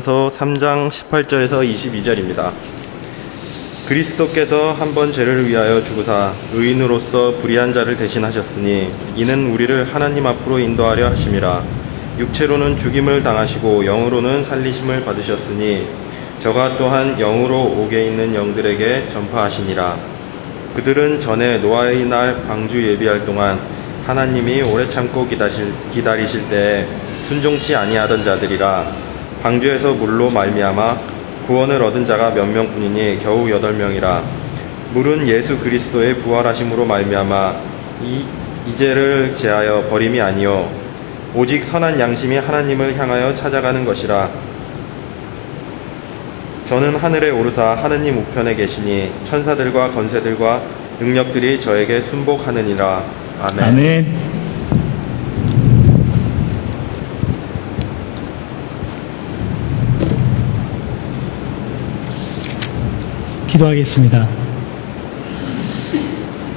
서 3장 18절에서 22절입니다. 그리스도께서 한 번 죄를 위하여 죽으사 의인으로서 불의한 자를 대신하셨으니 이는 우리를 하나님 앞으로 인도하려 하심이라. 육체로는 죽임을 당하시고 영으로는 살리심을 받으셨으니 저가 또한 영으로 옥에 있는 영들에게 전파하시니라. 그들은 전에 노아의 날 방주 예비할 동안 하나님이 오래 참고 기다리실 때에 순종치 아니하던 자들이라. 방주에서 물로 말미암아 구원을 얻은 자가 몇 명뿐이니 겨우 8명이라. 물은 예수 그리스도의 부활하심으로 말미암아 이제를 제하여 버림이 아니요 오직 선한 양심이 하나님을 향하여 찾아가는 것이라. 저는 하늘에 오르사 하느님 우편에 계시니 천사들과 권세들과 능력들이 저에게 순복하느니라. 아멘. 아멘. 기도하겠습니다.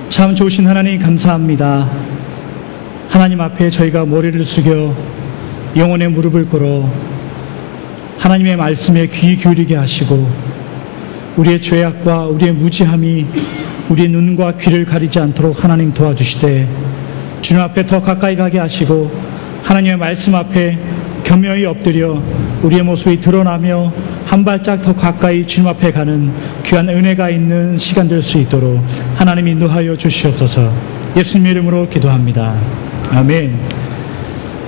참 좋으신 하나님 감사합니다. 하나님 앞에 저희가 머리를 숙여 영혼의 무릎을 꿇어 하나님의 말씀에 귀 기울이게 하시고 우리의 죄악과 우리의 무지함이 우리의 눈과 귀를 가리지 않도록 하나님 도와주시되 주님 앞에 더 가까이 가게 하시고 하나님의 말씀 앞에 겸허히 엎드려 우리의 모습이 드러나며 한 발짝 더 가까이 주님 앞에 가는 귀한 은혜가 있는 시간 될 수 있도록 하나님 인도하여 주시옵소서. 예수님 이름으로 기도합니다. 아멘.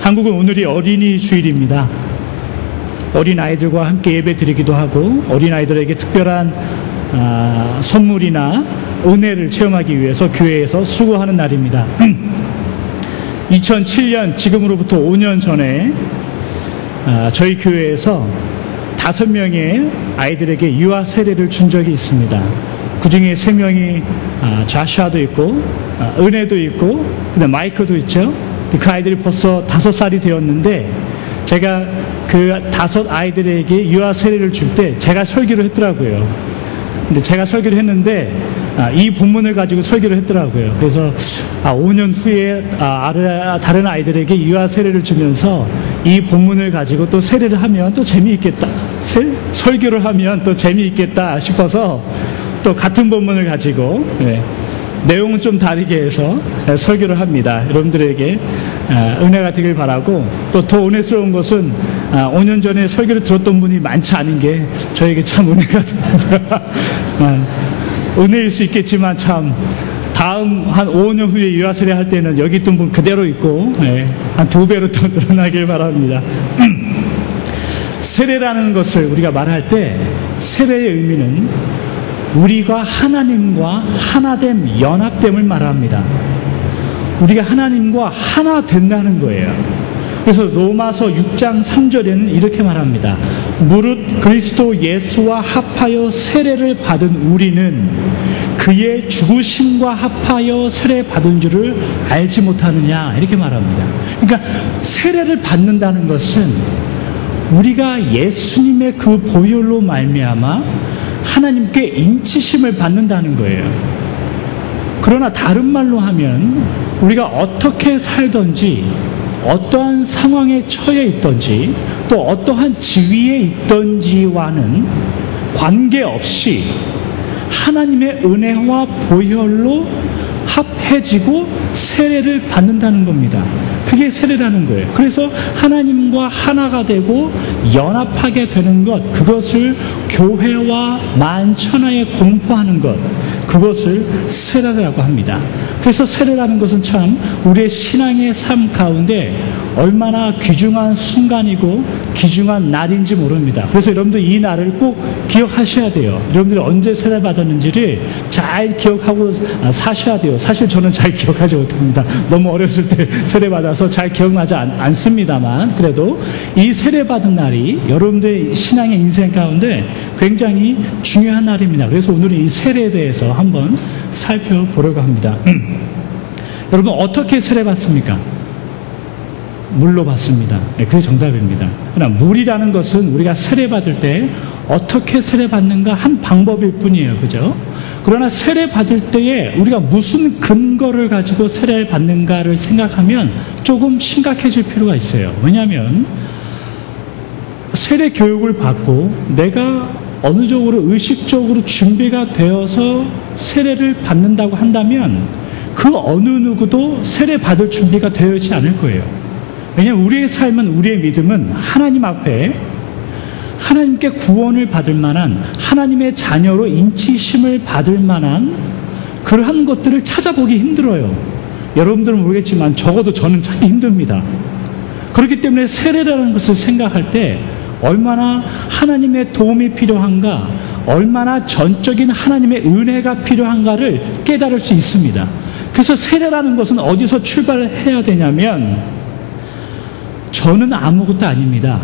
한국은 오늘이 어린이 주일입니다. 어린아이들과 함께 예배 드리기도 하고 어린아이들에게 특별한 선물이나 은혜를 체험하기 위해서 교회에서 수고하는 날입니다. 2007년 지금으로부터 5년 전에 저희 교회에서 5명의 아이들에게 유아 세례를 준 적이 있습니다. 그 중에 3명이 좌샤도 있고 은혜도 있고 그다음 마이크도 있죠. 그 아이들이 벌써 5살이 되었는데 제가 그 5 아이들에게 유아 세례를 줄 때 제가 설교를 했더라고요. 근데 제가 설교를 했는데 이 본문을 가지고 설교를 했더라고요. 그래서 5년 후에 다른 아이들에게 유아 세례를 주면서 이 본문을 가지고 또 세례를 하면 또 재미있겠다, 설교를 하면 또 재미있겠다 싶어서 또 같은 본문을 가지고 내용은 좀 다르게 해서 설교를 합니다. 여러분들에게 은혜가 되길 바라고, 또 더 은혜스러운 것은 5년 전에 설교를 들었던 분이 많지 않은 게 저에게 참 은혜가 됩니다. 은혜일 수 있겠지만 참 다음 한 5년 후에 유아세례 할 때는 여기 있던 분 그대로 있고 한 2배로 더 늘어나길 바랍니다. 세례라는 것을 우리가 말할 때 세례의 의미는 우리가 하나님과 하나됨, 연합됨을 말합니다. 우리가 하나님과 하나 된다는 거예요. 그래서 로마서 6장 3절에는 이렇게 말합니다. 무릇 그리스도 예수와 합하여 세례를 받은 우리는 그의 죽으심과 합하여 세례 받은 줄을 알지 못하느냐, 이렇게 말합니다. 그러니까 세례를 받는다는 것은 우리가 예수님의 그 보혈로 말미암아 하나님께 인치심을 받는다는 거예요. 그러나 다른 말로 하면 우리가 어떻게 살든지, 어떠한 상황에 처해 있든지, 또 어떠한 지위에 있든지와는 관계없이 하나님의 은혜와 보혈로 합해지고 세례를 받는다는 겁니다. 그게 세례라는 거예요. 그래서 하나님과 하나가 되고 연합하게 되는 것, 그것을 교회와 만천하에 공포하는 것, 그것을 세례라고 합니다. 그래서 세례라는 것은 참 우리의 신앙의 삶 가운데 얼마나 귀중한 순간이고 귀중한 날인지 모릅니다. 그래서 여러분들 이 날을 꼭 기억하셔야 돼요. 여러분들이 언제 세례 받았는지를 잘 기억하고 사셔야 돼요. 사실 저는 잘 기억하지 못합니다. 너무 어렸을 때 세례 받아서 잘 기억나지 않습니다만, 그래도 이 세례 받은 날이 여러분들의 신앙의 인생 가운데 굉장히 중요한 날입니다. 그래서 오늘은 이 세례에 대해서 한번 살펴보려고 합니다. 여러분, 어떻게 세례 받습니까? 물로 받습니다. 그게 정답입니다. 그러나 물이라는 것은 우리가 세례 받을 때 어떻게 세례 받는가 한 방법일 뿐이에요. 그죠? 그러나 세례 받을 때에 우리가 무슨 근거를 가지고 세례를 받는가를 생각하면 조금 심각해질 필요가 있어요. 왜냐하면 세례 교육을 받고 내가 어느 정도로 의식적으로 준비가 되어서 세례를 받는다고 한다면 그 어느 누구도 세례 받을 준비가 되어 있지 않을 거예요. 왜냐하면 우리의 삶은, 우리의 믿음은 하나님 앞에 하나님께 구원을 받을 만한, 하나님의 자녀로 인치심을 받을 만한 그러한 것들을 찾아보기 힘들어요. 여러분들은 모르겠지만 적어도 저는 찾기 힘듭니다. 그렇기 때문에 세례라는 것을 생각할 때 얼마나 하나님의 도움이 필요한가, 얼마나 전적인 하나님의 은혜가 필요한가를 깨달을 수 있습니다. 그래서 세례라는 것은 어디서 출발해야 되냐면, 저는 아무것도 아닙니다,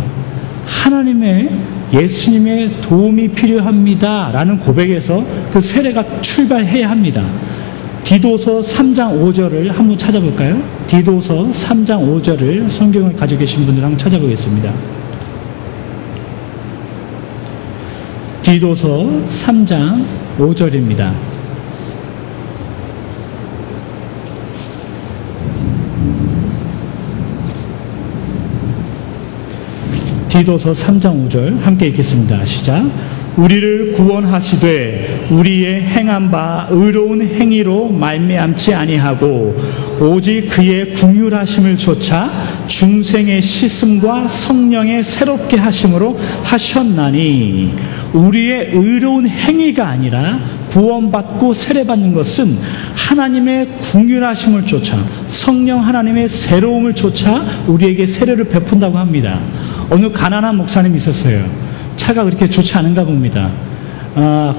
하나님의, 예수님의 도움이 필요합니다 라는 고백에서 그 세례가 출발해야 합니다. 디도서 3장 5절을 한번 찾아볼까요? 디도서 3장 5절을 성경을 가지고 계신 분들 한번 찾아보겠습니다. 디도서 3장 5절입니다. 디도서 3장 5절 함께 읽겠습니다. 시작. 우리를 구원하시되 우리의 행한 바 의로운 행위로 말미암지 아니하고 오직 그의 긍휼하심을 좇아 중생의 씻음과 성령의 새롭게 하심으로 하셨나니, 우리의 의로운 행위가 아니라 구원받고 세례받는 것은 하나님의 긍휼하심을 좇아 성령 하나님의 새로움을 좇아 우리에게 세례를 베푼다고 합니다. 어느 가난한 목사님이 있었어요. 차가 그렇게 좋지 않은가 봅니다.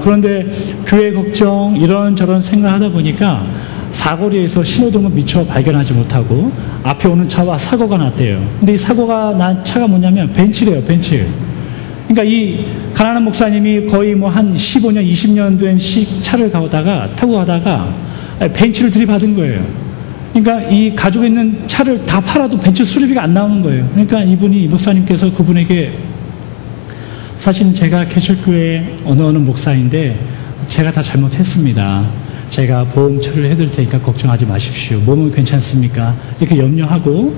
그런데 교회 걱정 이런저런 생각하다 보니까 사거리에서 신호등을 미처 발견하지 못하고 앞에 오는 차와 사고가 났대요. 근데 이 사고가 난 차가 뭐냐면 벤츠래요, 벤츠. 그러니까 이 가난한 목사님이 거의 뭐 한 15년, 20년 된 차를 타고 가다가 벤츠를 들이받은 거예요. 그러니까 이 가지고 있는 차를 다 팔아도 벤츠 수리비가 안 나오는 거예요. 그러니까 이 목사님께서 그분에게, 사실은 제가 개척교회 어느 목사인데 제가 다 잘못했습니다. 제가 보험 처리를 해드릴 테니까 걱정하지 마십시오. 몸은 괜찮습니까? 이렇게 염려하고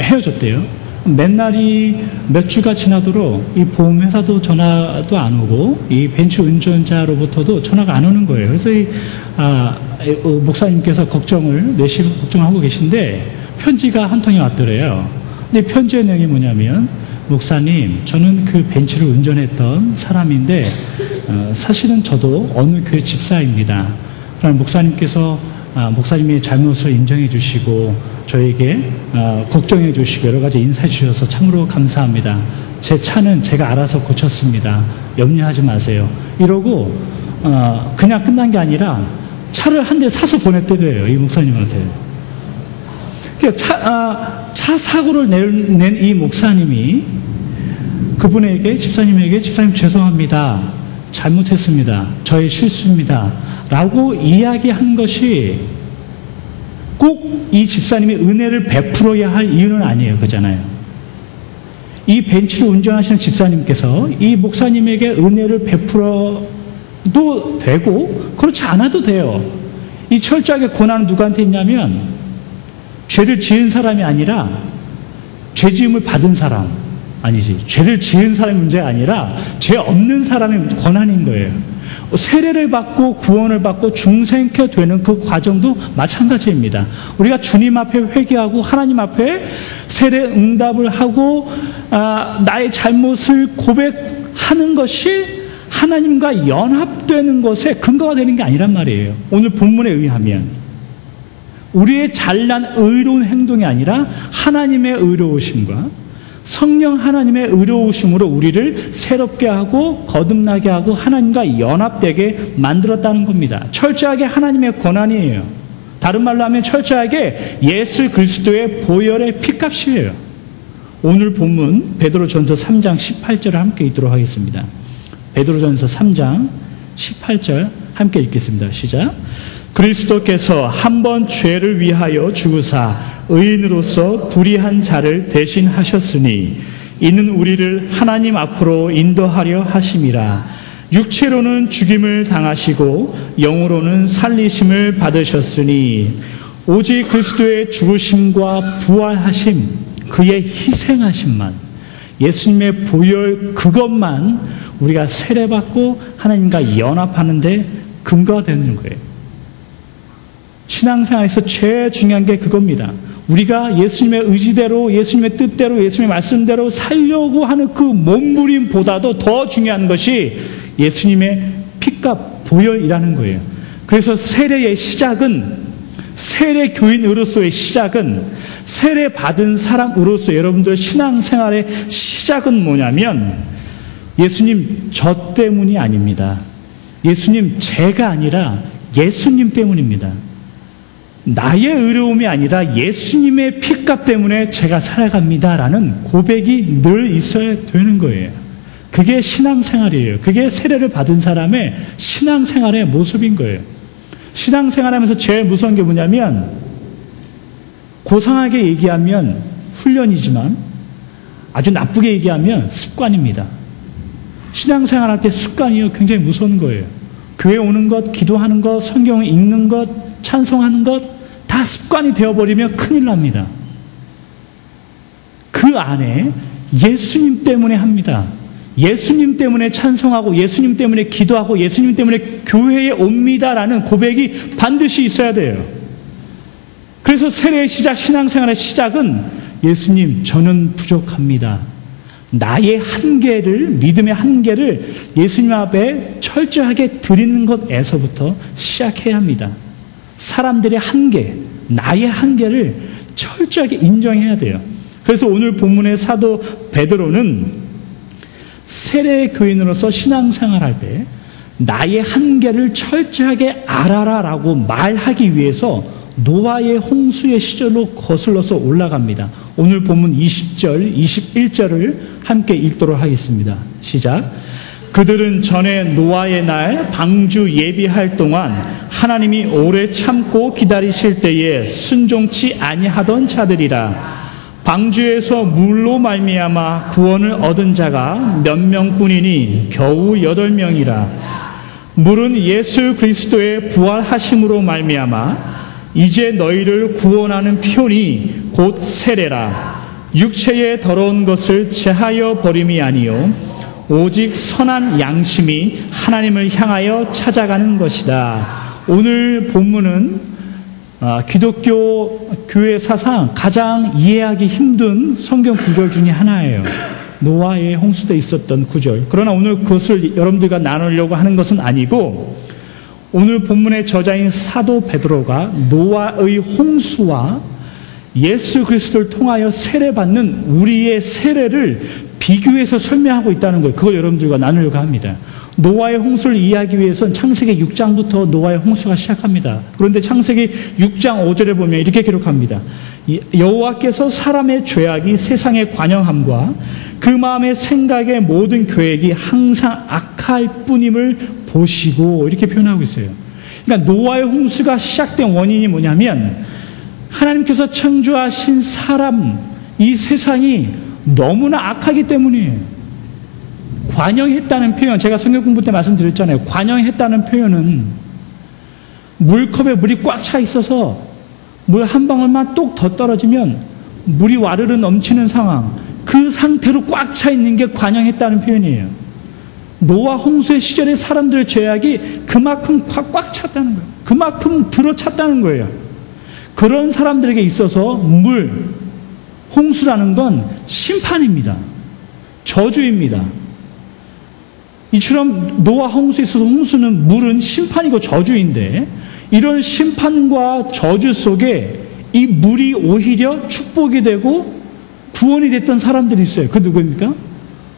헤어졌대요. 맨날이 몇 주가 지나도록 이 보험회사도 전화도 안 오고 이 벤츠 운전자로부터도 전화가 안 오는 거예요. 그래서 목사님께서 내시고 걱정하고 계신데 편지가 한 통이 왔더래요. 근데 편지의 내용이 뭐냐면, 목사님, 저는 그 벤츠를 운전했던 사람인데 사실은 저도 어느 교회 집사입니다. 그럼 목사님께서 목사님의 잘못을 인정해 주시고 저에게 걱정해 주시고 여러 가지 인사해 주셔서 참으로 감사합니다. 제 차는 제가 알아서 고쳤습니다. 염려하지 마세요. 이러고 그냥 끝난 게 아니라 차를 한 대 사서 보냈대요, 이 목사님한테. 그러니까 차 사고를 낸 이 목사님이 그분에게, 집사님 죄송합니다, 잘못했습니다, 저의 실수입니다 라고 이야기한 것이 꼭 이 집사님의 은혜를 베풀어야 할 이유는 아니에요. 그잖아요. 이 벤츠를 운전하시는 집사님께서 이 목사님에게 은혜를 베풀어도 되고 그렇지 않아도 돼요. 이 철저하게 고난은 누구한테 있냐면, 죄를 지은 사람이 아니라 죄 지음을 받은 사람, 아니지, 죄를 지은 사람의 문제가 아니라 죄 없는 사람의 권한인 거예요. 세례를 받고 구원을 받고 중생케 되는 그 과정도 마찬가지입니다. 우리가 주님 앞에 회개하고 하나님 앞에 세례 응답을 하고 나의 잘못을 고백하는 것이 하나님과 연합되는 것에 근거가 되는 게 아니란 말이에요. 오늘 본문에 의하면 우리의 잘난 의로운 행동이 아니라 하나님의 의로우심과 성령 하나님의 의로우심으로 우리를 새롭게 하고 거듭나게 하고 하나님과 연합되게 만들었다는 겁니다. 철저하게 하나님의 권한이에요. 다른 말로 하면 철저하게 예수 그리스도의 보혈의 피값이에요. 오늘 본문 베드로전서 3장 18절을 함께 읽도록 하겠습니다. 베드로전서 3장 18절 함께 읽겠습니다. 시작. 그리스도께서 한 번 죄를 위하여 죽으사 의인으로서 불의한 자를 대신하셨으니 이는 우리를 하나님 앞으로 인도하려 하심이라. 육체로는 죽임을 당하시고 영으로는 살리심을 받으셨으니 오직 그리스도의 죽으심과 부활하심, 그의 희생하심만, 예수님의 보혈 그것만 우리가 세례받고 하나님과 연합하는 데 근거가 되는 거예요. 신앙생활에서 제일 중요한 게 그겁니다. 우리가 예수님의 의지대로, 예수님의 뜻대로, 예수님의 말씀대로 살려고 하는 그 몸부림보다도 더 중요한 것이 예수님의 피값, 보혈이라는 거예요. 그래서 세례의 시작은, 세례 교인으로서의 시작은, 세례 받은 사람으로서 여러분들 신앙생활의 시작은 뭐냐면 예수님 저 때문이 아닙니다. 예수님 제가 아니라 예수님 때문입니다. 나의 의로움이 아니라 예수님의 피값 때문에 제가 살아갑니다라는 고백이 늘 있어야 되는 거예요. 그게 신앙생활이에요. 그게 세례를 받은 사람의 신앙생활의 모습인 거예요. 신앙생활하면서 제일 무서운 게 뭐냐면, 고상하게 얘기하면 훈련이지만 아주 나쁘게 얘기하면 습관입니다. 신앙생활할 때 습관이요, 굉장히 무서운 거예요. 교회 오는 것, 기도하는 것, 성경을 읽는 것, 찬송하는 것 다 습관이 되어버리면 큰일 납니다. 그 안에 예수님 때문에 합니다. 예수님 때문에 찬송하고, 예수님 때문에 기도하고, 예수님 때문에 교회에 옵니다라는 고백이 반드시 있어야 돼요. 그래서 세례의 시작, 신앙생활의 시작은 예수님 저는 부족합니다. 나의 한계를, 믿음의 한계를 예수님 앞에 철저하게 드리는 것에서부터 시작해야 합니다. 사람들의 한계, 나의 한계를 철저하게 인정해야 돼요. 그래서 오늘 본문의 사도 베드로는 세례 교인으로서 신앙생활할 때 나의 한계를 철저하게 알아라라고 말하기 위해서 노아의 홍수의 시절로 거슬러서 올라갑니다. 오늘 본문 20절, 21절을 함께 읽도록 하겠습니다. 시작. 그들은 전에 노아의 날 방주 예비할 동안 하나님이 오래 참고 기다리실 때에 순종치 아니하던 자들이라. 방주에서 물로 말미암아 구원을 얻은 자가 몇 명뿐이니 겨우 8명이라. 물은 예수 그리스도의 부활하심으로 말미암아 이제 너희를 구원하는 표니 곧 세례라. 육체의 더러운 것을 제하여 버림이 아니요 오직 선한 양심이 하나님을 향하여 찾아가는 것이다. 오늘 본문은 기독교 교회 사상 가장 이해하기 힘든 성경 구절 중에 하나예요. 노아의 홍수 때 있었던 구절. 그러나 오늘 그것을 여러분들과 나누려고 하는 것은 아니고, 오늘 본문의 저자인 사도 베드로가 노아의 홍수와 예수 그리스도를 통하여 세례받는 우리의 세례를 비교해서 설명하고 있다는 거예요. 그걸 여러분들과 나누려고 합니다. 노아의 홍수를 이해하기 위해서는 창세기 6장부터 노아의 홍수가 시작합니다. 그런데 창세기 6장 5절에 보면 이렇게 기록합니다. 여호와께서 사람의 죄악이 세상에 관영함과 그 마음의 생각의 모든 계획이 항상 악할 뿐임을 보시고, 이렇게 표현하고 있어요. 그러니까 노아의 홍수가 시작된 원인이 뭐냐면 하나님께서 창조하신 사람, 이 세상이 너무나 악하기 때문이에요. 관영했다는 표현, 제가 성경 공부 때 말씀드렸잖아요. 관영했다는 표현은 물컵에 물이 꽉 차 있어서 물 한 방울만 똑 더 떨어지면 물이 와르르 넘치는 상황, 그 상태로 꽉 차 있는 게 관영했다는 표현이에요. 노아 홍수의 시절에 사람들의 죄악이 그만큼 꽉 찼다는 거예요. 그만큼 들어찼다는 거예요. 그런 사람들에게 있어서 물, 홍수라는 건 심판입니다. 저주입니다. 이처럼 노아 홍수에 있어서 홍수는, 물은 심판이고 저주인데, 이런 심판과 저주 속에 이 물이 오히려 축복이 되고 구원이 됐던 사람들이 있어요. 그 누구입니까?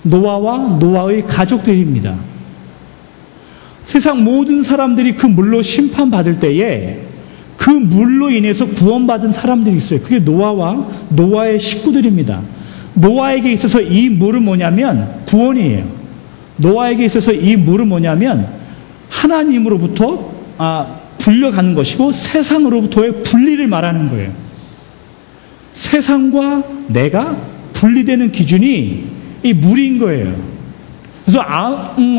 노아와 노아의 가족들입니다. 세상 모든 사람들이 그 물로 심판받을 때에 그 물로 인해서 구원받은 사람들이 있어요. 그게 노아와 노아의 식구들입니다. 노아에게 있어서 이 물은 뭐냐면 구원이에요. 노아에게 있어서 이 물은 뭐냐면 하나님으로부터 불려가는 것이고 세상으로부터의 분리를 말하는 거예요. 세상과 내가 분리되는 기준이 이 물인 거예요. 그래서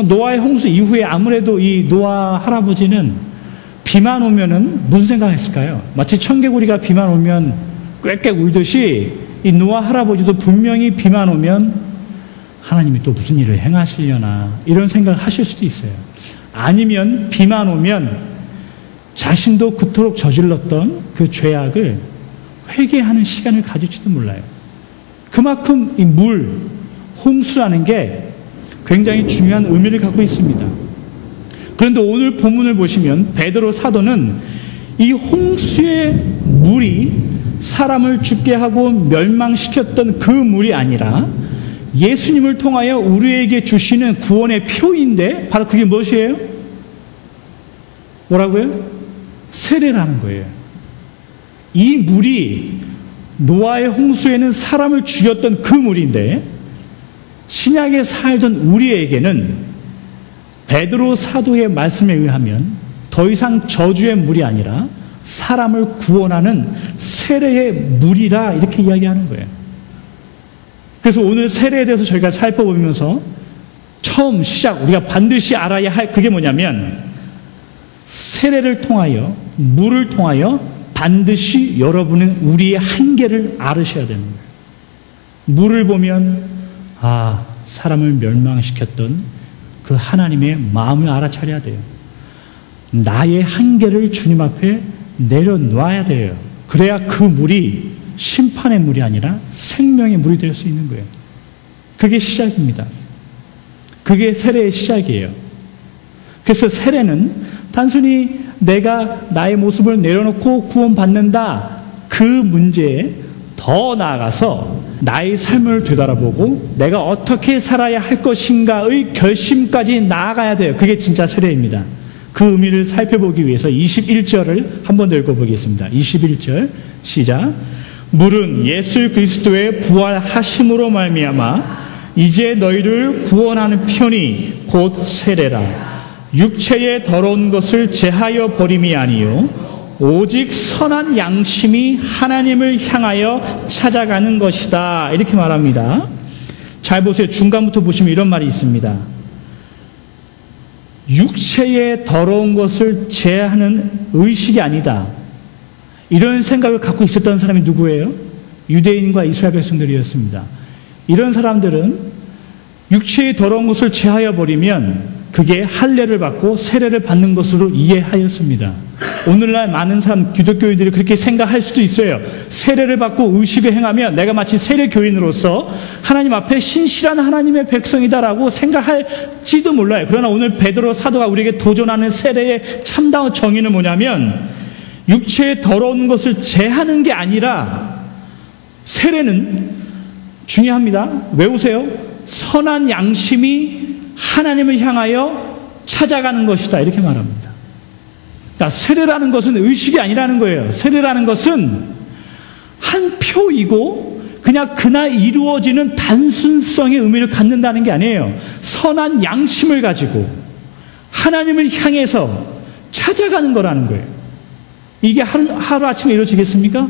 노아의 홍수 이후에 아무래도 이 노아 할아버지는 비만 오면은 무슨 생각했을까요? 마치 청개구리가 비만 오면 꽥꽥 울듯이 이 노아 할아버지도 분명히 비만 오면 하나님이 또 무슨 일을 행하시려나 이런 생각을 하실 수도 있어요. 아니면 비만 오면 자신도 그토록 저질렀던 그 죄악을 회개하는 시간을 가질지도 몰라요. 그만큼 이 물, 홍수라는 게 굉장히 중요한 의미를 갖고 있습니다. 그런데 오늘 본문을 보시면 베드로 사도는 이 홍수의 물이 사람을 죽게 하고 멸망시켰던 그 물이 아니라 예수님을 통하여 우리에게 주시는 구원의 표인데 바로 그게 무엇이에요? 뭐라고요? 세례라는 거예요. 이 물이 노아의 홍수에는 사람을 죽였던 그 물인데 신약에 살던 우리에게는 베드로 사도의 말씀에 의하면 더 이상 저주의 물이 아니라 사람을 구원하는 세례의 물이라 이렇게 이야기하는 거예요. 그래서 오늘 세례에 대해서 저희가 살펴보면서 처음 시작 우리가 반드시 알아야 할 그게 뭐냐면 세례를 통하여 물을 통하여 반드시 여러분은 우리의 한계를 알으셔야 되는 거예요. 물을 보면 사람을 멸망시켰던 그 하나님의 마음을 알아차려야 돼요. 나의 한계를 주님 앞에 내려놓아야 돼요. 그래야 그 물이 심판의 물이 아니라 생명의 물이 될 수 있는 거예요. 그게 시작입니다. 그게 세례의 시작이에요. 그래서 세례는 단순히 내가 나의 모습을 내려놓고 구원받는다 그 문제에 더 나아가서 나의 삶을 되돌아보고 내가 어떻게 살아야 할 것인가의 결심까지 나아가야 돼요. 그게 진짜 세례입니다. 그 의미를 살펴보기 위해서 21절을 한번 더 읽어보겠습니다. 21절 시작. 물은 예수 그리스도의 부활하심으로 말미암아 이제 너희를 구원하는 편이 곧 세례라. 육체의 더러운 것을 제하여 버림이 아니요 오직 선한 양심이 하나님을 향하여 찾아가는 것이다. 이렇게 말합니다. 잘 보세요. 중간부터 보시면 이런 말이 있습니다. 육체의 더러운 것을 제하는 의식이 아니다. 이런 생각을 갖고 있었던 사람이 누구예요? 유대인과 이스라엘 백성들이었습니다. 이런 사람들은 육체의 더러운 것을 제하여 버리면 그게 할례를 받고 세례를 받는 것으로 이해하였습니다. 오늘날 많은 사람 기독교인들이 그렇게 생각할 수도 있어요. 세례를 받고 의식을 행하면 내가 마치 세례교인으로서 하나님 앞에 신실한 하나님의 백성이다라고 생각할지도 몰라요. 그러나 오늘 베드로 사도가 우리에게 도전하는 세례의 참다운 정의는 뭐냐면 육체의 더러운 것을 제하는 게 아니라 세례는 중요합니다. 외우세요. 선한 양심이 하나님을 향하여 찾아가는 것이다. 이렇게 말합니다. 그러니까 세례라는 것은 의식이 아니라는 거예요. 세례라는 것은 한 표이고 그냥 그날 이루어지는 단순성의 의미를 갖는다는 게 아니에요. 선한 양심을 가지고 하나님을 향해서 찾아가는 거라는 거예요. 이게 하루아침에 이루어지겠습니까?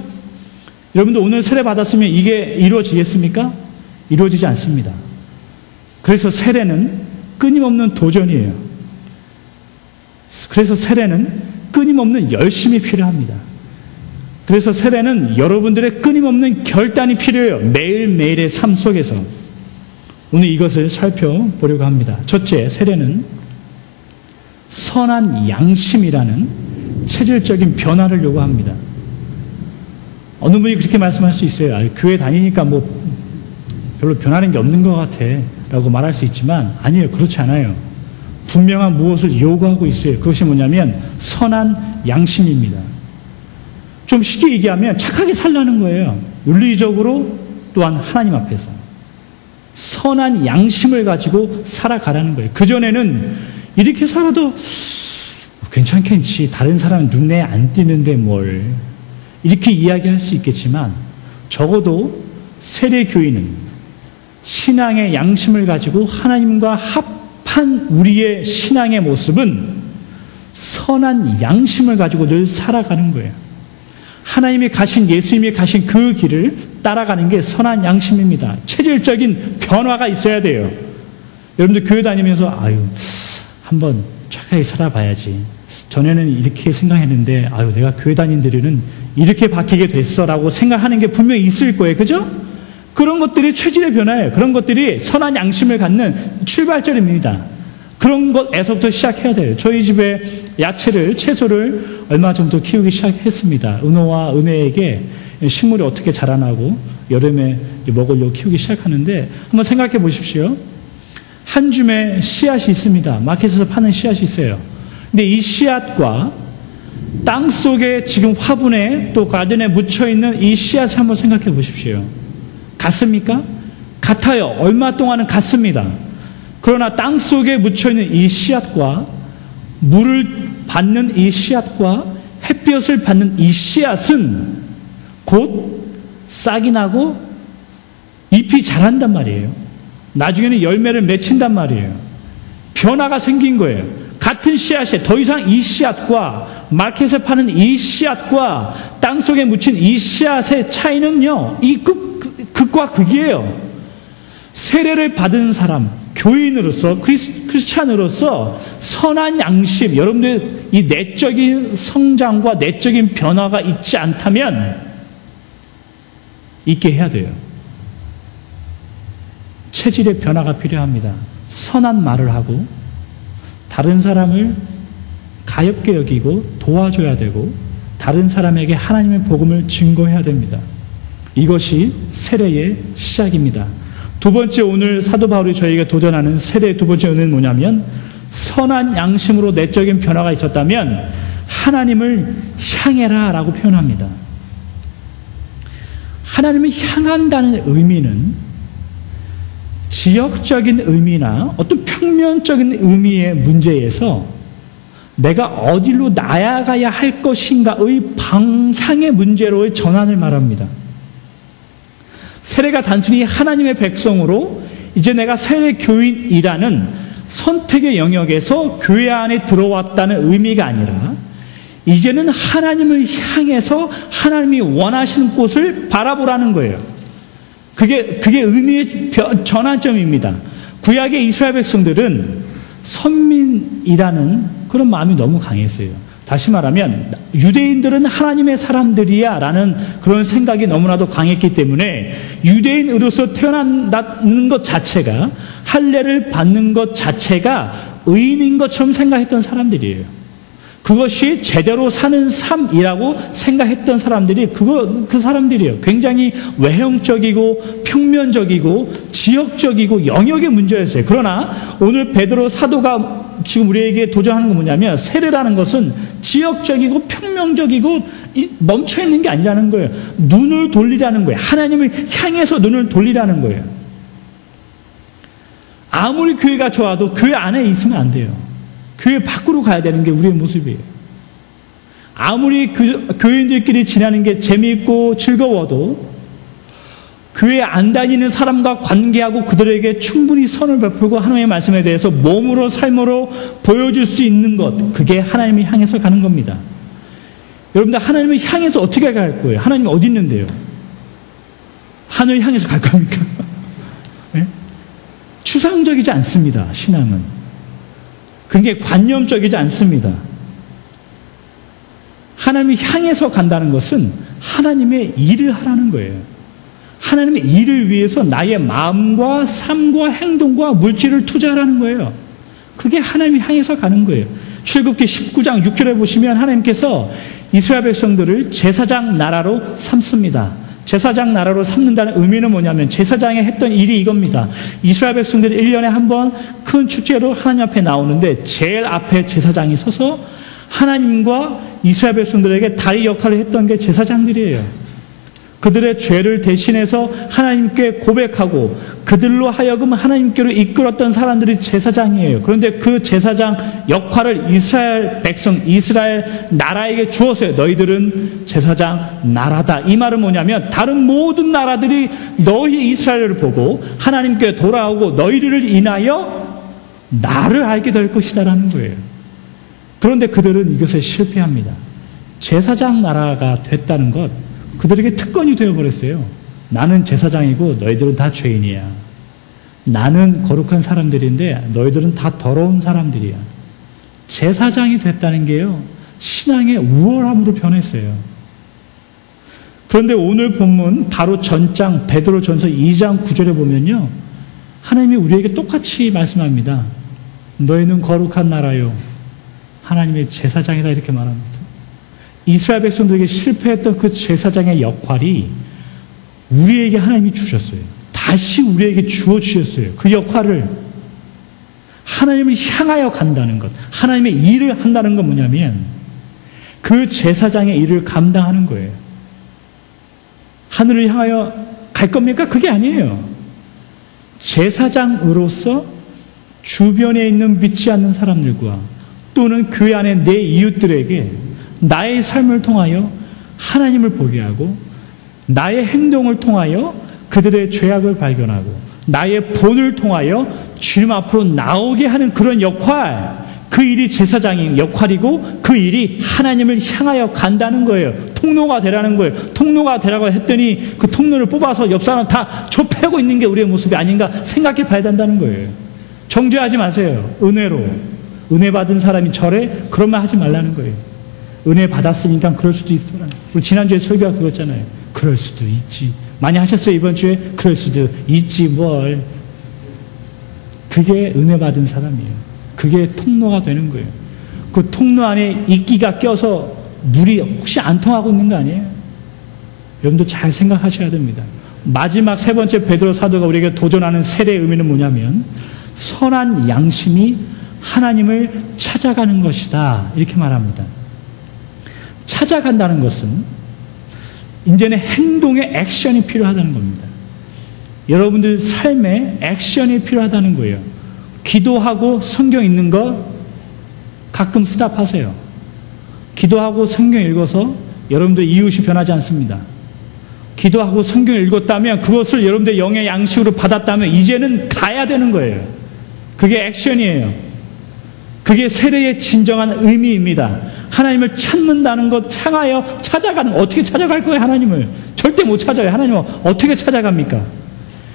여러분들 오늘 세례 받았으면 이게 이루어지겠습니까? 이루어지지 않습니다. 그래서 세례는 끊임없는 도전이에요. 그래서 세례는 끊임없는 열심이 필요합니다. 그래서 세례는 여러분들의 끊임없는 결단이 필요해요. 매일매일의 삶 속에서. 오늘 이것을 살펴보려고 합니다. 첫째, 세례는 선한 양심이라는 체질적인 변화를 요구합니다. 어느 분이 그렇게 말씀할 수 있어요. 교회 다니니까 별로 변하는 게 없는 것 같아 라고 말할 수 있지만 아니에요. 그렇지 않아요. 분명한 무엇을 요구하고 있어요. 그것이 뭐냐면 선한 양심입니다. 좀 쉽게 얘기하면 착하게 살라는 거예요. 윤리적으로 또한 하나님 앞에서 선한 양심을 가지고 살아가라는 거예요. 그전에는 이렇게 살아도 괜찮겠지, 다른 사람은 눈에 안 띄는데 뭘, 이렇게 이야기할 수 있겠지만 적어도 세례교인은 신앙의 양심을 가지고 하나님과 합한 우리의 신앙의 모습은 선한 양심을 가지고 늘 살아가는 거예요. 하나님이 가신, 예수님이 가신 그 길을 따라가는 게 선한 양심입니다. 체질적인 변화가 있어야 돼요. 여러분들 교회 다니면서 한번 착하게 살아봐야지. 전에는 이렇게 생각했는데 내가 교회 다닌 데는 이렇게 바뀌게 됐어라고 생각하는 게 분명히 있을 거예요. 그죠? 그런 것들이 체질의 변화예요. 그런 것들이 선한 양심을 갖는 출발점입니다. 그런 것에서부터 시작해야 돼요. 저희 집에 야채를, 채소를 얼마 정도 키우기 시작했습니다. 은호와 은혜에게 식물이 어떻게 자라나고 여름에 먹으려고 키우기 시작하는데 한번 생각해 보십시오. 한 줌의 씨앗이 있습니다. 마켓에서 파는 씨앗이 있어요. 근데 이 씨앗과 땅 속에 지금 화분에 또 가든에 묻혀있는 이 씨앗을 한번 생각해 보십시오. 같습니까? 같아요. 얼마 동안은 같습니다. 그러나 땅 속에 묻혀있는 이 씨앗과 물을 받는 이 씨앗과 햇볕을 받는 이 씨앗은 곧 싹이 나고 잎이 자란단 말이에요. 나중에는 열매를 맺힌단 말이에요. 변화가 생긴 거예요. 같은 씨앗에 더 이상 이 씨앗과 마켓에 파는 이 씨앗과 땅 속에 묻힌 이 씨앗의 차이는요, 이 극과 극이에요. 세례를 받은 사람, 교인으로서, 크리스찬으로서 선한 양심, 여러분들 이 내적인 성장과 내적인 변화가 있지 않다면 있게 해야 돼요. 체질의 변화가 필요합니다. 선한 말을 하고 다른 사람을 가엽게 여기고 도와줘야 되고 다른 사람에게 하나님의 복음을 증거해야 됩니다. 이것이 세례의 시작입니다. 두 번째, 오늘 사도 바울이 저희에게 도전하는 세례의 두 번째 은혜는 뭐냐면, 선한 양심으로 내적인 변화가 있었다면 하나님을 향해라 라고 표현합니다. 하나님을 향한다는 의미는 지역적인 의미나 어떤 평면적인 의미의 문제에서 내가 어디로 나아가야 할 것인가의 방향의 문제로의 전환을 말합니다. 세례가 단순히 하나님의 백성으로 이제 내가 세례 교인이라는 선택의 영역에서 교회 안에 들어왔다는 의미가 아니라 이제는 하나님을 향해서 하나님이 원하시는 곳을 바라보라는 거예요. 그게 의미의 전환점입니다. 구약의 이스라엘 백성들은 선민이라는 그런 마음이 너무 강했어요. 다시 말하면 유대인들은 하나님의 사람들이야 라는 그런 생각이 너무나도 강했기 때문에 유대인으로서 태어난다는 것 자체가, 할례를 받는 것 자체가 의인인 것처럼 생각했던 사람들이에요. 그것이 제대로 사는 삶이라고 생각했던 사람들이 그 사람들이에요. 굉장히 외형적이고 평면적이고 지역적이고 영역의 문제였어요. 그러나 오늘 베드로 사도가 지금 우리에게 도전하는 건 뭐냐면, 세례라는 것은 지역적이고 평면적이고 멈춰있는 게 아니라는 거예요. 눈을 돌리라는 거예요. 하나님을 향해서 눈을 돌리라는 거예요. 아무리 교회가 좋아도 교회 안에 있으면 안 돼요. 교회 밖으로 가야 되는 게 우리의 모습이에요. 아무리 교인들끼리 지내는 게 재미있고 즐거워도 교회 안 다니는 사람과 관계하고 그들에게 충분히 선을 베풀고 하나님의 말씀에 대해서 몸으로 삶으로 보여줄 수 있는 것, 그게 하나님을 향해서 가는 겁니다. 여러분들 하나님을 향해서 어떻게 갈 거예요? 하나님 어디 있는데요? 하늘 향해서 갈 겁니까? 네? 추상적이지 않습니다. 신앙은 그게 관념적이지 않습니다. 하나님을 향해서 간다는 것은 하나님의 일을 하라는 거예요. 하나님의 일을 위해서 나의 마음과 삶과 행동과 물질을 투자하라는 거예요. 그게 하나님을 향해서 가는 거예요. 출애굽기 19장 6절에 보시면 하나님께서 이스라엘 백성들을 제사장 나라로 삼습니다. 제사장 나라로 삼는다는 의미는 뭐냐면, 제사장이 했던 일이 이겁니다. 이스라엘 백성들이 1년에 한 번 큰 축제로 하나님 앞에 나오는데 제일 앞에 제사장이 서서 하나님과 이스라엘 백성들에게 다리 역할을 했던 게 제사장들이에요. 그들의 죄를 대신해서 하나님께 고백하고 그들로 하여금 하나님께로 이끌었던 사람들이 제사장이에요. 그런데 그 제사장 역할을 이스라엘 백성, 이스라엘 나라에게 주었어요. 너희들은 제사장 나라다. 이 말은 뭐냐면, 다른 모든 나라들이 너희 이스라엘을 보고 하나님께 돌아오고 너희를 인하여 나를 알게 될 것이다라는 거예요. 그런데 그들은 이것에 실패합니다. 제사장 나라가 됐다는 것, 그들에게 특권이 되어버렸어요. 나는 제사장이고 너희들은 다 죄인이야. 나는 거룩한 사람들인데 너희들은 다 더러운 사람들이야. 제사장이 됐다는 게요, 신앙의 우월함으로 변했어요. 그런데 오늘 본문 바로 전장 베드로전서 2장 9절에 보면요, 하나님이 우리에게 똑같이 말씀합니다. 너희는 거룩한 나라요 하나님의 제사장이다, 이렇게 말합니다. 이스라엘 백성들에게 실패했던 그 제사장의 역할이 우리에게 하나님이 주셨어요. 다시 우리에게 주어주셨어요. 그 역할을 하나님을 향하여 간다는 것, 하나님의 일을 한다는 건 뭐냐면 그 제사장의 일을 감당하는 거예요. 하늘을 향하여 갈 겁니까? 그게 아니에요. 제사장으로서 주변에 있는 믿지 않는 사람들과 또는 그 안에 내 이웃들에게 나의 삶을 통하여 하나님을 보게 하고 나의 행동을 통하여 그들의 죄악을 발견하고 나의 본을 통하여 주님 앞으로 나오게 하는 그런 역할, 그 일이 제사장의 역할이고 그 일이 하나님을 향하여 간다는 거예요. 통로가 되라는 거예요. 통로가 되라고 했더니 그 통로를 뽑아서 옆 사람 다 좁혀고 있는 게 우리의 모습이 아닌가 생각해 봐야 된다는 거예요. 정죄하지 마세요. 은혜로. 은혜 받은 사람이 저래? 그런 말 하지 말라는 거예요. 은혜 받았으니까 그럴 수도 있어. 우리 지난주에 설교가 그거잖아요. 그럴 수도 있지. 많이 하셨어요, 이번 주에? 그럴 수도 있지, 뭘. 그게 은혜 받은 사람이에요. 그게 통로가 되는 거예요. 그 통로 안에 이끼가 껴서 물이 혹시 안 통하고 있는 거 아니에요? 여러분도 잘 생각하셔야 됩니다. 마지막 세 번째 베드로 사도가 우리에게 도전하는 세례의 의미는 뭐냐면 선한 양심이 하나님을 찾아가는 것이다, 이렇게 말합니다. 찾아간다는 것은 이제는 행동의 액션이 필요하다는 겁니다. 여러분들 삶에 액션이 필요하다는 거예요. 기도하고 성경 읽는 거 가끔 스탑하세요. 기도하고 성경 읽어서 여러분들 이웃이 변하지 않습니다. 기도하고 성경 읽었다면 그것을 여러분들 영의 양식으로 받았다면 이제는 가야 되는 거예요. 그게 액션이에요. 그게 세례의 진정한 의미입니다. 하나님을 찾는다는 것, 향하여 찾아가는, 어떻게 찾아갈 거예요, 하나님을? 절대 못 찾아요. 하나님을 어떻게 찾아갑니까?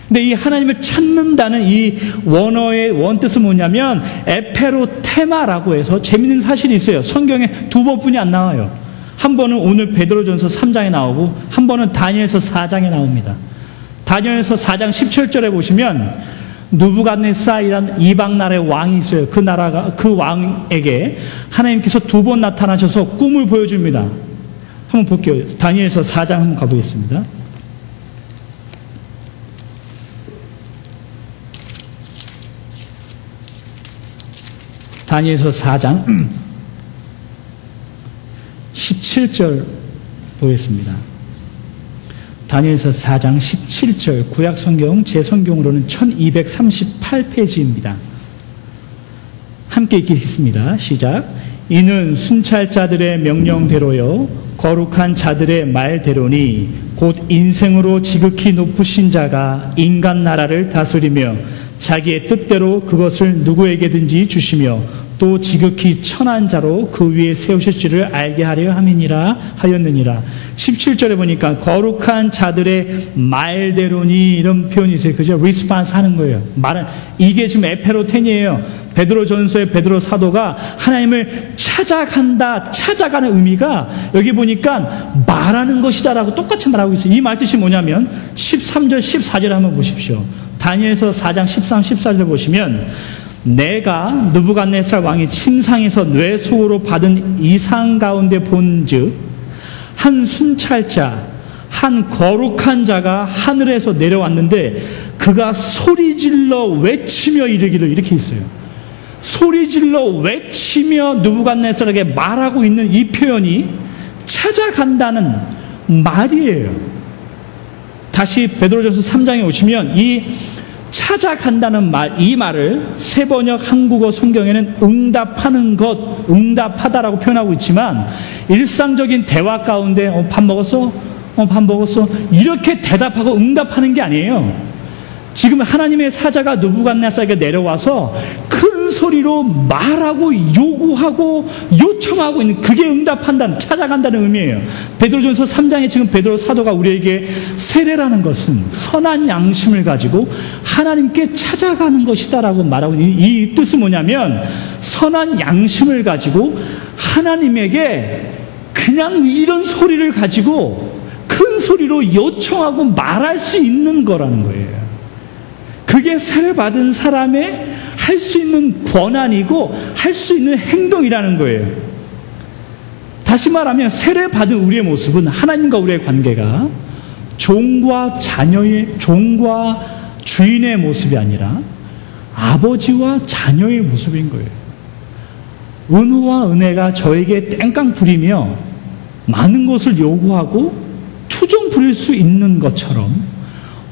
근데 이 하나님을 찾는다는 이 원어의 원뜻은 뭐냐면 에페로테마라고 해서 재밌는 사실이 있어요. 성경에 두 번뿐이 안 나와요. 한 번은 오늘 베드로전서 3장에 나오고 한 번은 다니엘서 4장에 나옵니다. 다니엘서 4장 17절에 보시면 누부갓네살이란 이방 나라의 왕이 있어요. 그 나라가, 그 왕에게 하나님께서 두 번 나타나셔서 꿈을 보여줍니다. 한번 볼게요. 다니엘서 4장 한번 가보겠습니다. 다니엘서 4장 17절 보겠습니다. 다니엘서 4장 17절, 구약성경 제 성경으로는 1238페이지입니다. 함께 읽겠습니다. 시작. 이는 순찰자들의 명령대로요 거룩한 자들의 말대로니 곧 인생으로 지극히 높으신 자가 인간 나라를 다스리며 자기의 뜻대로 그것을 누구에게든지 주시며 또 지극히 천한 자로 그 위에 세우실 줄을 알게 하려 함이니라 하였느니라. 17절에 보니까 거룩한 자들의 말대로니 이런 표현이 있어요. 그죠? 리스판스 하는 거예요. 말은 이게 지금 에페로텐이에요. 베드로전서의 베드로 사도가 하나님을 찾아간다, 찾아가는 의미가 여기 보니까 말하는 것이다라고 똑같이 말하고 있어요. 이 말뜻이 뭐냐면 13절, 14절 한번 보십시오. 다니엘서 4장 13, 14절 보시면 내가 느부갓네살 왕이 침상에서 뇌 속으로 받은 이상 가운데 본즉 한 순찰자, 한 거룩한 자가 하늘에서 내려왔는데 그가 소리질러 외치며 이르기를, 이렇게 있어요. 소리질러 외치며 느부갓네살에게 말하고 있는 이 표현이 찾아간다는 말이에요. 다시 베드로전서 3장에 오시면 이 찾아간다는 말, 이 말을 새번역 한국어 성경에는 응답하는 것, 응답하다라고 표현하고 있지만 일상적인 대화 가운데 밥 먹었어? 밥 먹었어? 이렇게 대답하고 응답하는 게 아니에요. 지금 하나님의 사자가 느부갓네살에게 내려와서 큰 소리로 말하고 요구하고 요청하고 있는, 그게 응답한다는, 찾아간다는 의미예요. 베드로전서 3장에 지금 베드로 사도가 우리에게 세례라는 것은 선한 양심을 가지고 하나님께 찾아가는 것이다라고 말하고 있는 이 뜻은 뭐냐면 선한 양심을 가지고 하나님에게 그냥 이런 소리를 가지고 큰 소리로 요청하고 말할 수 있는 거라는 거예요. 그게 세례받은 사람의 할 수 있는 권한이고 할 수 있는 행동이라는 거예요. 다시 말하면 세례받은 우리의 모습은 하나님과 우리의 관계가 종과 주인의 모습이 아니라 아버지와 자녀의 모습인 거예요. 은혜와 은혜가 저에게 땡깡 부리며 많은 것을 요구하고 투정 부릴 수 있는 것처럼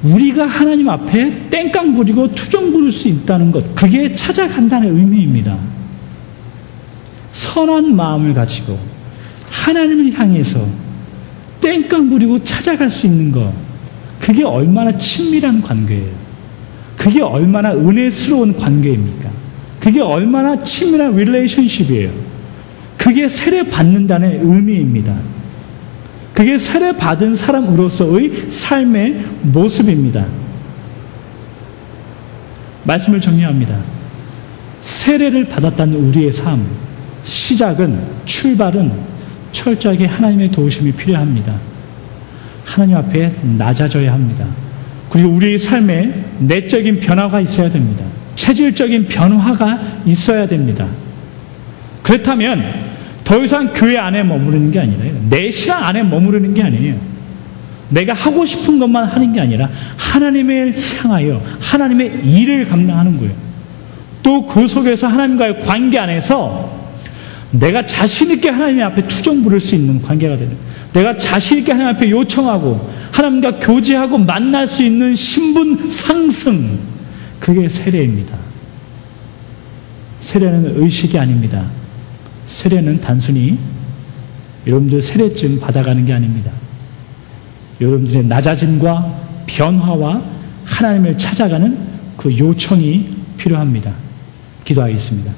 우리가 하나님 앞에 땡깡 부리고 투정 부릴 수 있다는 것, 그게 찾아간다는 의미입니다. 선한 마음을 가지고 하나님을 향해서 땡깡 부리고 찾아갈 수 있는 것, 그게 얼마나 친밀한 관계예요. 그게 얼마나 은혜스러운 관계입니까? 그게 얼마나 친밀한 릴레이션십이에요. 그게 세례받는다는 의미입니다. 그게 세례받은 사람으로서의 삶의 모습입니다. 말씀을 정리합니다. 세례를 받았다는 우리의 삶, 출발은 철저하게 하나님의 도우심이 필요합니다. 하나님 앞에 낮아져야 합니다. 그리고 우리의 삶에 내적인 변화가 있어야 됩니다. 체질적인 변화가 있어야 됩니다. 그렇다면 더 이상 교회 안에 머무르는 게 아니라 내 신앙 안에 머무르는 게 아니에요. 내가 하고 싶은 것만 하는 게 아니라 하나님을 향하여 하나님의 일을 감당하는 거예요. 또 그 속에서 하나님과의 관계 안에서 내가 자신 있게 하나님 앞에 투정 부를 수 있는 관계가 되는, 내가 자신 있게 하나님 앞에 요청하고 하나님과 교제하고 만날 수 있는 신분 상승, 그게 세례입니다. 세례는 의식이 아닙니다. 세례는 단순히 여러분들 세례증 받아가는 게 아닙니다. 여러분들의 낮아짐과 변화와 하나님을 찾아가는 그 요청이 필요합니다. 기도하겠습니다.